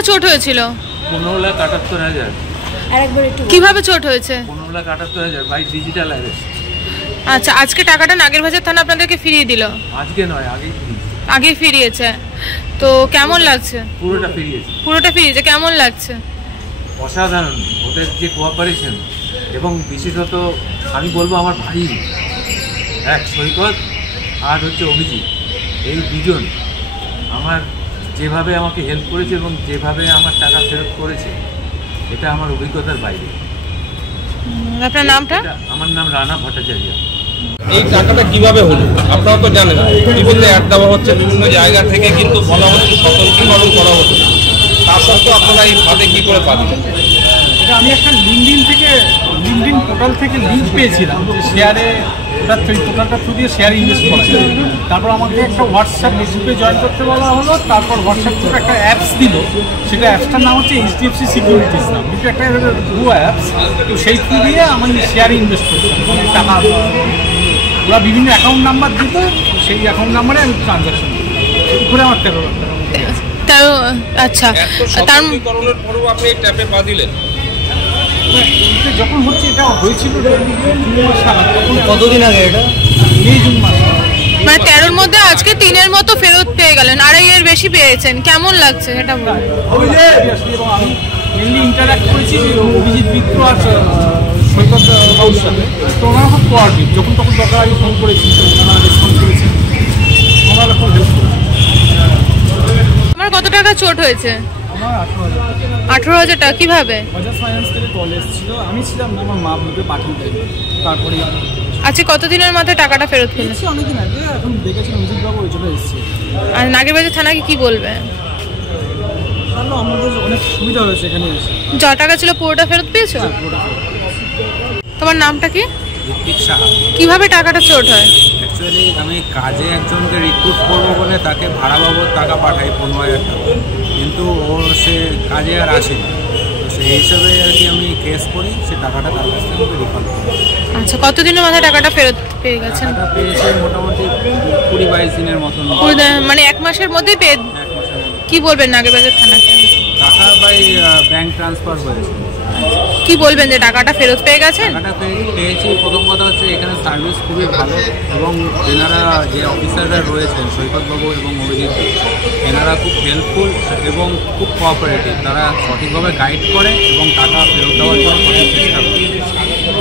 টাকা চোট হয়েছিল? 15,78,000। কিভাবে চোট হয়েছে? 15,78,000 বাই ডিজিটাল অ্যারেস্ট। আচ্ছা, আজকে টাকাটা নাগেরবাজার থানা আপনাদেরকে ফিরিয়ে দিল? আজকে নয়, আগেই ফিরিয়েছে। তো কেমন লাগছে? পুরোটা ফিরিয়েছে, কেমন লাগছে? অসাধারণ, ওদের যে কোঅপারেশন এবং বিশেষত আমি বলবো আমার ভাই এক সৈকত আর হচ্ছে অভিজিৎ, এই দুজন আমার যেভাবে আমাকে হেল্প করেছে এবং যেভাবে আমার টাকা ফেরত করেছে, এটা আমার অভিজ্ঞতার বাইরে। আপনার নামটা? আমার নাম রানা ভট্টাচার্য। এই টাকাটা কিভাবে হলো আপনারা তো জানেন, বিভিন্ন অ্যাড দেওয়া হচ্ছে, বিভিন্ন জায়গা থেকে কিন্তু বলা হচ্ছে সতর্কীকরণ করা হচ্ছে, তা সত্ত্বেও আপনারা এই ফাঁদে কী করে পাবেন? এটা আমি একটা লিঙ্কডিন পোর্টাল থেকে লিঙ্ক পেয়েছিলাম যে শেয়ারে, পোর্টালটা থ্রু দিয়ে শেয়ার ইনভেস্ট করা যায়। তারপর আমাকে একটা হোয়াটসঅ্যাপ গ্রুপে জয়েন করতে বলা হলো। তারপর হোয়াটসঅ্যাপ গ্রুপে একটা অ্যাপস দিল, সেটা অ্যাপসটার নাম হচ্ছে HDFC সিকিউরিটিস নাম, দুটো একটা ভুয়ো অ্যাপস। তো সেই থ্রু দিয়ে আমি শেয়ারে ইনভেস্ট করতাম টাকা। ওরা বিভিন্ন অ্যাকাউন্ট নাম্বার দিত, সেই অ্যাকাউন্ট নাম্বারে আমি ট্রানজাকশন করে আমার 13,00,000 টাকা। আচ্ছা, সতর্কীকরণের পরেও আপনি এই ট্যাপে পা দিলেন? যখন হচ্ছে এটা হয়েছিল কতদিন আগে? এটা এই জুন মাস। মানে 13-র মধ্যে আজকে 3-এর মতো ফেরত পেয়ে গেলেন, আড়াইয়ের বেশি পেয়েছেন, কেমন লাগছে সেটা বলুন। এবং আমি মেনলি ইন্টারাক্ট করেছি অভিজিৎ মিত্র আর সৈকত বাবুর সাথে। তো ওনারা খুব কোঅর্ডিনেট, যখন তখন দরকার আমি ফোন করেছি, ওনারা রেসপন্স করেছেন, ওনারা খুব হেল্প করেছেন। আমার কত টাকা চোট হয়েছে? 18,000 টাকা। কিভাবে? বাজাজ ফাইন্যান্স থেকে কল এসেছিল, আমি ছিলাম না, আমার মা বুকে পাঠিয়ে দেয়। তারপরে আচ্ছা, কতদিনের মাথায় টাকাটা ফেরত পেলেন? অনেকদিন আগে, এখন দেখেছিলাম অভিজিৎ বাবু ওই জন্য এসেছে। আর নাগেরবাজার থানাকে কি বলবে? তাহলে আমাদের অনেক সুবিধা হয়েছে এখানে এসে। যা টাকা ছিল পুরোটা ফেরত পেয়েছো? তোমার নামটা কি? ঋত্বিক সাহা। কিভাবে টাকাটা চোট হয়? অ্যাকচুয়ালি আমি কাজে একজনকে রিক্রুট করবো বলে তাকে ভাড়া বাবদ টাকা পাঠাই 15,000 টাকা, কিন্তু ও সে কাজে আর আসেনি। তো সেই হিসাবে আর কি আমি কেস করি, সে টাকাটা তার কাছ থেকে রিফান্ড করি। আচ্ছা, কতদিনের মাথায় টাকাটা ফেরত পেয়ে গেছেন? টাকাটা পেয়েছে মোটামুটি 20-22 দিনের মতন। মানে 1 মাসের মধ্যেই পেয়ে? 1 মাসের মধ্যে। কি বলবেন নাগেরবাজার থানাকে? টাকা বাই ব্যাংক ট্রান্সফার হয়েছে। কি বলবেন যে টাকাটা ফেরত পেয়ে গেছেন? টাকাটা পেয়েছি। প্রথম কথা হচ্ছে এখানে সার্ভিস খুবই ভালো, এবং এনারা যে অফিসাররা রয়েছেন সৈকতবাবু এবং অভিজিৎ, এনারা খুব হেল্পফুল এবং খুব কোঅপারেটিভ। তারা সঠিকভাবে গাইড করে এবং টাকা ফেরত দেওয়ার জন্য সঠিক চেষ্টা করে।